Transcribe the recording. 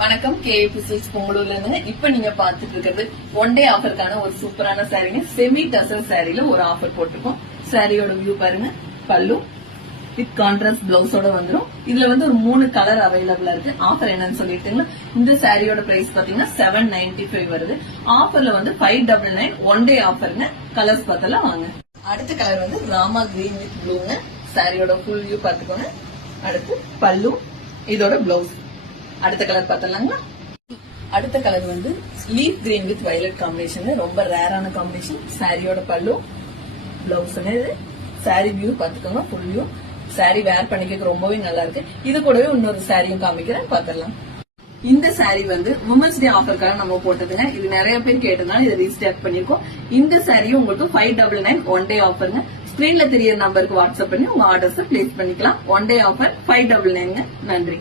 வணக்கம் KAB silks பொங்கலூர்ல இருந்து இப்ப நீங்க பாத்துட்டு இருக்கிறது ஒன் டே ஆஃபருக்கான ஒரு சூப்பரான சாரீங்க செமி டசல் சாரில ஒரு ஆஃபர் போட்டிருக்கோம். சாரியோட வியூ பாருங்க. பல்லு வித் கான்ட்ராஸ்ட் பிளவுஸோட வந்துடும். இதுல வந்து ஒரு 3 கலர் அவைலபிளா இருக்கு. ஆஃபர் என்னன்னு சொல்லிட்டீங்கன்னா இந்த சாரியோட பிரைஸ் பாத்தீங்கன்னா 795 வருது. ஆஃபர்ல வந்து 599 ஒன் டே ஆஃபருங்க. கலர்ஸ் பார்த்தலாம் வாங்க. அடுத்த கலர் வந்து ராமா கிரீன் வித் ப்ளூங்க. சாரியோட ஃபுல் வியூ பாத்துக்கோங்க. அடுத்து பல்லு, இதோட பிளவுஸ். அடுத்த கலர் பார்த்தலாங்களா? அடுத்த கலர் வந்து leaf green with violet combination. ரொம்ப ரேரான காம்பினேஷன். சாரியோட பல்லு, பிளவுஸ். இது சாரி வியூ பாத்துக்கோங்க. Full view. சாரி வேர் பண்ணிக்க ரொம்பவே நல்லா இருக்கு. இது கூடவே இன்னொரு சாரியும் காமிக்கிறேன், பாத்திரலாம். இந்த சாரி வந்து உமன்ஸ் டே ஆஃபருக்காக நம்ம போட்டதுங்க. இது நிறைய பேர் கேட்டதுனால இதை ரீஸ்டார்ட் பண்ணிருக்கோம். இந்த சாரியும் உங்களுக்கு 599 ஒன் டே ஆஃபருங்க. ஸ்கிரீன்ல தெரியற நம்பருக்கு வாட்ஸ்அப் பண்ணி உங்க ஆர்டர்ஸ் பிளேஸ் பண்ணிக்கலாம். One day offer 599. நன்றி.